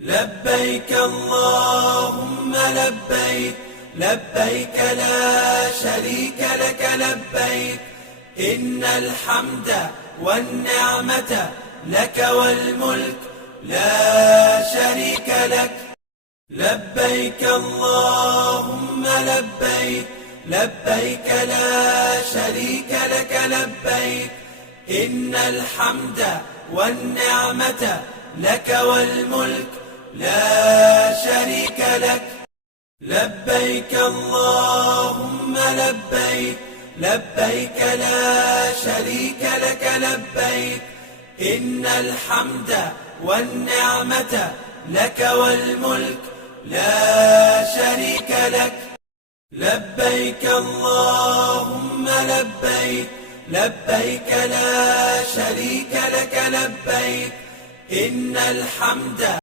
لبيك اللهم لبيك لبيك لا شريك لك لبيك إن الحمد والنعمة لك والملك لا شريك لك لبيك اللهم لبيك لبيك لا شريك لك لبيك إن الحمد والنعمة لك والملك لا شريك لك لبيك اللهم لبيك لبيك لا شريك لك لبيك إن الحمد والنعمة لك والملك لا شريك لك لبيك اللهم لبيك لبيك لا شريك لك لبيك إن الحمد